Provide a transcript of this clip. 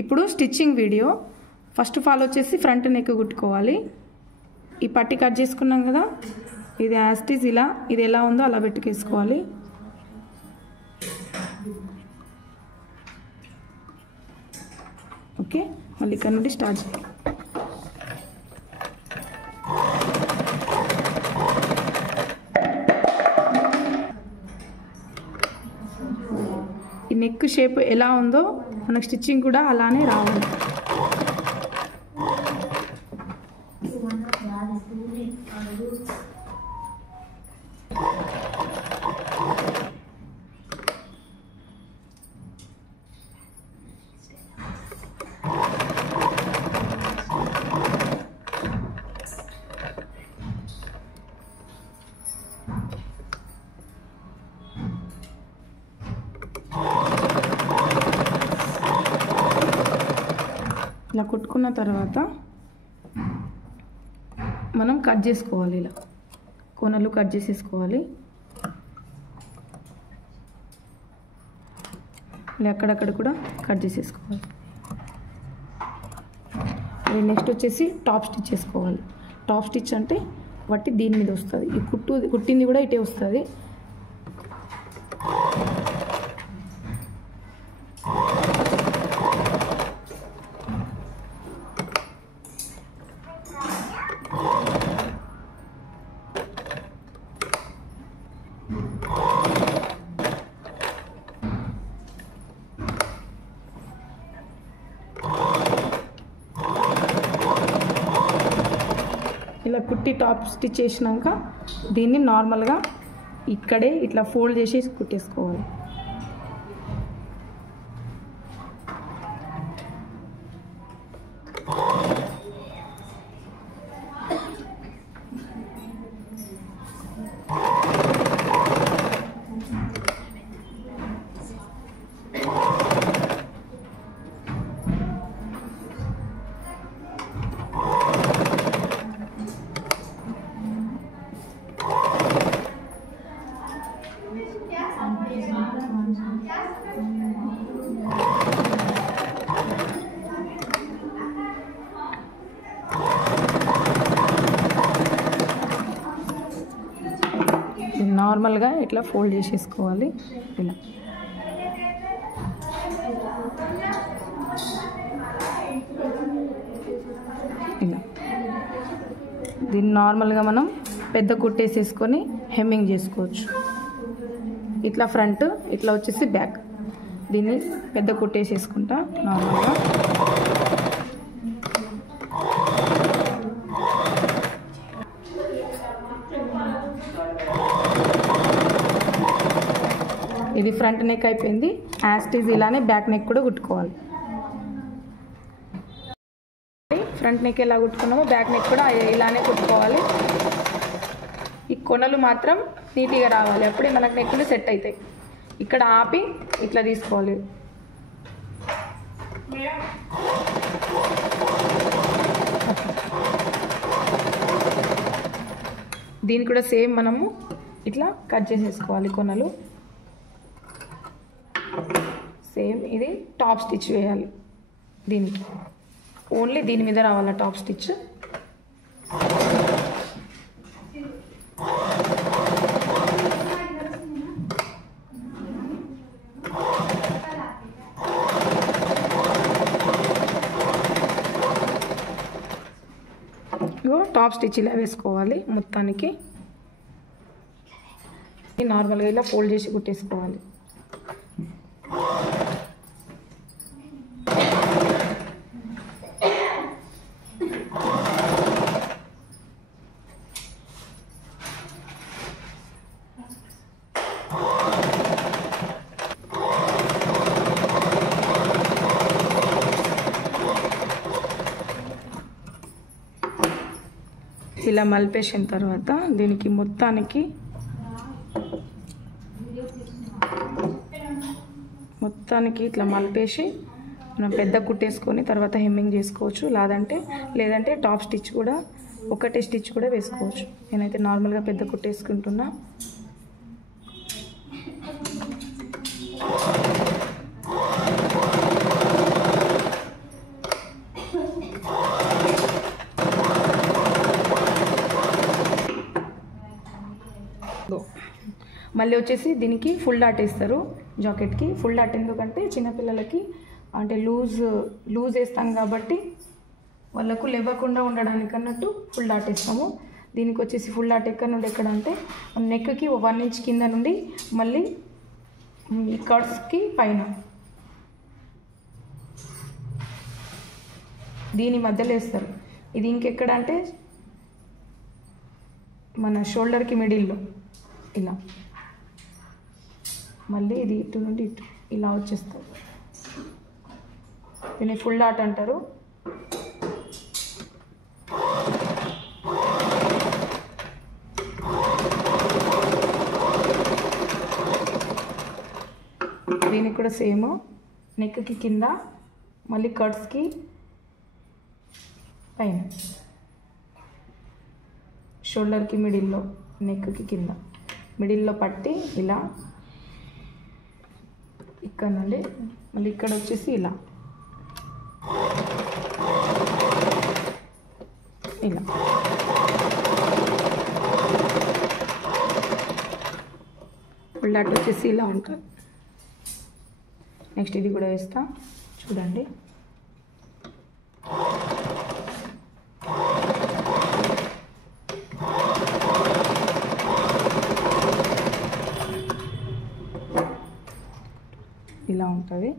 ఇప్పుడు stitching video. First of all వచ్చేసి front neck కుట్టుకోవాలి. ఈ పట్టి కట్ చేసుకున్నాం కదా, ఇది యాస్టీస్ ఇలా ఇది ఎలా ఉందో అలా పెట్టుకేసుకోవాలి. ఓకే, మళ్ళీ ఇక్కడ నుండి స్టార్ట్ చేయాలి. ఈ నెక్ షేప్ ఎలా ఉందో మనకు స్టిచ్చింగ్ కూడా అలానే రావాలి. ఇలా కుట్టుకున్న తర్వాత మనం కట్ చేసుకోవాలి. ఇలా కొనలు కట్ చేసేసుకోవాలి. ఇలా అక్కడక్కడ కూడా కట్ చేసేసుకోవాలి. నెక్స్ట్ వచ్చేసి టాప్ స్టిచ్ చేసుకోవాలి. టాప్ స్టిచ్ అంటే బట్టి దీని మీద వస్తుంది. ఈ కుట్టింది కూడా ఇటే వస్తుంది. ఇలా కుట్టి టాప్ స్టిచ్ చేసినాక దీన్ని నార్మల్గా ఇక్కడే ఇట్లా ఫోల్డ్ చేసి కుట్టేసుకోవాలి. నార్మల్గా ఇట్లా ఫోల్డ్ చేసేసుకోవాలి. ఇలా ఇలా దీన్ని నార్మల్గా మనం పెద్ద కుట్టేసేసుకొని హెమ్మింగ్ చేసుకోవచ్చు. ఇట్లా ఫ్రంట్, ఇట్లా వచ్చేసి బ్యాక్. దీన్ని పెద్ద కుట్టేసేసుకుంటా నార్మల్గా. ఇది ఫ్రంట్ నెక్ అయిపోయింది. యాస్టీస్ ఇలానే బ్యాక్ నెక్ కూడా కుట్టుకోవాలి. ఫ్రంట్ నెక్ ఎలా కుట్టుకున్నామో బ్యాక్ నెక్ కూడా ఇలానే కుట్టుకోవాలి. ఈ కొనలు మాత్రం నీట్గా రావాలి, అప్పుడే మనకు నెక్లు సెట్ అవుతాయి. ఇక్కడ ఆపి ఇట్లా తీసుకోవాలి. దీన్ని కూడా సేమ్ మనము ఇట్లా కట్ చేసేసుకోవాలి కొనలు. సేమ్ ఇది టాప్ స్టిచ్ వేయాలి. దీనికి ఓన్లీ దీని మీద రావాల టాప్ స్టిచ్. టాప్ స్టిచ్ ఇలా వేసుకోవాలి. మొత్తానికి నార్మల్గా ఇలా ఫోల్డ్ చేసి కుట్టేసుకోవాలి. ఇలా మలిపేసిన తర్వాత దీనికి మొత్తానికి ఇట్లా మలిపేసి మనం పెద్ద కుట్టేసుకొని తర్వాత హెమ్మింగ్ చేసుకోవచ్చు. లేదంటే టాప్ స్టిచ్ కూడా ఒకటే స్టిచ్ కూడా వేసుకోవచ్చు. నేనైతే నార్మల్గా పెద్ద కుట్టేసుకుంటున్నా. మళ్ళీ వచ్చేసి దీనికి ఫుల్ డాట్ వేస్తారు. జాకెట్కి ఫుల్ డాట్ ఎందుకంటే చిన్నపిల్లలకి అంటే లూజ్ వేస్తాం కాబట్టి వాళ్ళకు లేవకుండా ఉండడానికి అన్నట్టు ఫుల్ డాట్ వేస్తాము. దీనికి వచ్చేసి ఫుల్ డాట్ ఎక్కడ నుండి ఎక్కడ అంటే నెక్కి 1 ఇంచ్ కింద నుండి మళ్ళీ ఈ కట్స్కి పైన దీని మధ్యలో వేస్తారు. ఇది ఇంకెక్కడ అంటే మన షోల్డర్కి మిడిల్లో ఇలా మళ్ళీ ఇది ఇటు నుండి ఇటు ఇలా వచ్చేస్తుంది. దీన్ని ఫుల్ డాట్ అంటారు. దీనికి కూడా సేమ్ నెక్కి కింద మళ్ళీ కట్స్కి పైన షోల్డర్కి మిడిల్లో నెక్కి కింద మిడిల్లో పట్టి ఇలా ఇక్కడ నుండి మళ్ళీ ఇక్కడ వచ్చేసి ఇలా ఇలా ఫుల్ డాట్ వచ్చేసి ఇలా ఉంటుంది. నెక్స్ట్ ఇది కూడా వేస్తా చూడండి. ఇలా ఉంటుంది.